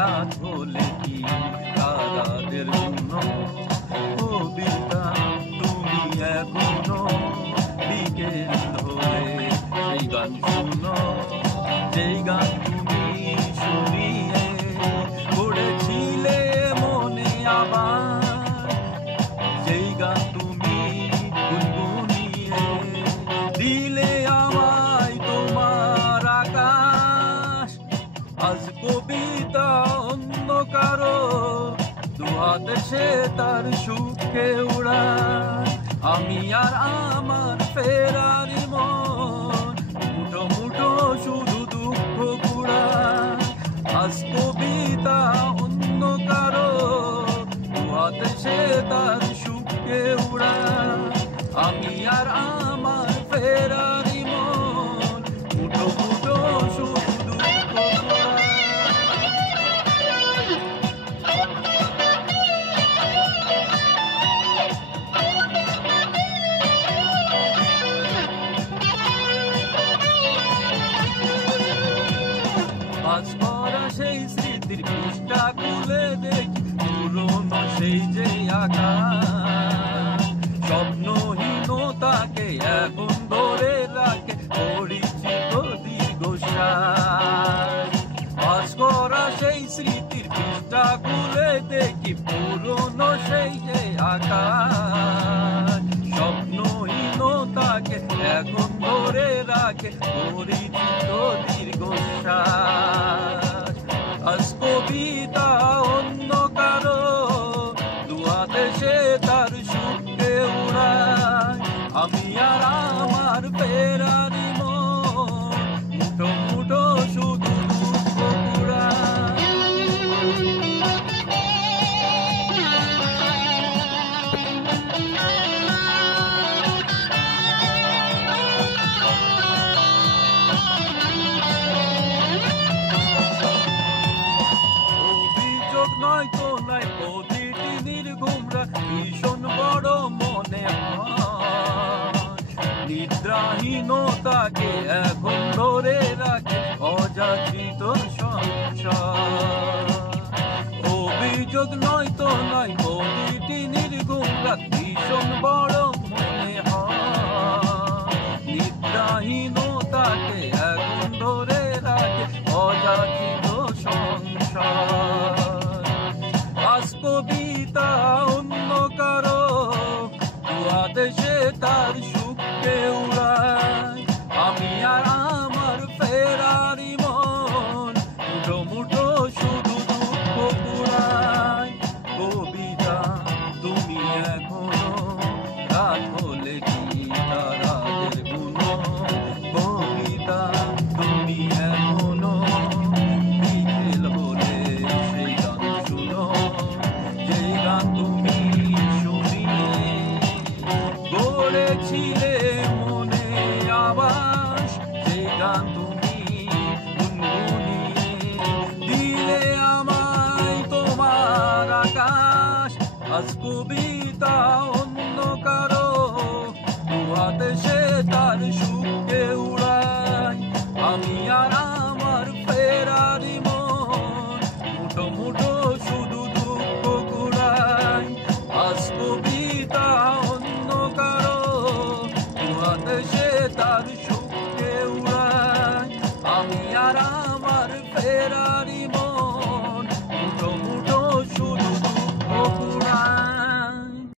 রাত হলে কি তারাদের জন্য কবিতা তুমি এখনো বিকেল হলে সেই গান শুনো, যেই গান তুমি শুনিয়ে পড়েছিলে মনে আবার, যেই গান তুমি গুনগুনিয়ে দিলে আমায় তোমার আকাশ। আজ কবিতা অন্য কারো দুহাতে সে তার সুখে উড়ায়, আমি আর আমার ফেরারি মন মুঠো মুঠো শুধু দুঃখ কুড়ায়। আজ কবিতা অন্য কারো দুহাতে সে তার সুখে উড়ায়, আমি আর আমার ফেরারি মন মুঠো মুঠো শুধু দুঃখ কুড়ায়। আজ করা সেই স্মৃতির পৃষ্ঠা খুলে দেখি পুরনো সেই যে আকাশ, স্বপ্নহীনতাকে এখন ধরে রাখে পরিচিত দীর্ঘশ্বাস। আজ করা সেই স্মৃতির পৃষ্ঠা খুলে দেখি পুরনো সেই যে আকাশ, স্বপ্নহীনতাকে এখন ধরে রাখে পরিচিত দীর্ঘশ্বাস। আজ কবিতা অন্য কারো দুহাতে সে তার সুখে উড়ায়, আমি আর আমার ফেরারি মন মুঠো মুঠো শুধু দুঃখ কুড়ায়। নয় তো নয় প্রতিটি নির্ঘুমরা ভীষণ বড় মনে হয়, নিদ্রাহীনতাকে এখন ধরে রাখে অযাচিত সংসার। অভিযোগ নয় তো নয় প্রতিটি নির্ঘুমরা ভীষণ বড় মনে হয়, নিদ্রাহীনতাকে এখন ধরে রাখে অযাচিত সংসার। আজ কবিতা অন্য কারো দুহাতে সে তার সুখে উড়ায়, আমি আর আমার ফেরারি মন মুঠো মুঠো শুধু দুঃখ কুড়ায়। কবিতা তুমি এখনো রাত হলে কি তারাদের গুনো, কবিতা তুমি এখনো বিকেল হলে সেই গান শুনো, যেই গান তুমি শুনিয়ে গড়েছিলে মনে আবাস, যেই গান তুমি গুনগুনিয়ে দিলে আমায় তোমার আকাশ। আজ কবিতা অন্য কারো দুহাতে সে তার সুখে উড়ায়, আমি আর আমার ফেরারি মন মুঠো মুঠো শুধু দুঃখ কুড়ায়। আজ কবিতা অন্য কারো দুহাতে সে তার সুখে উড়ায়, আমি আর আমার ফেরারি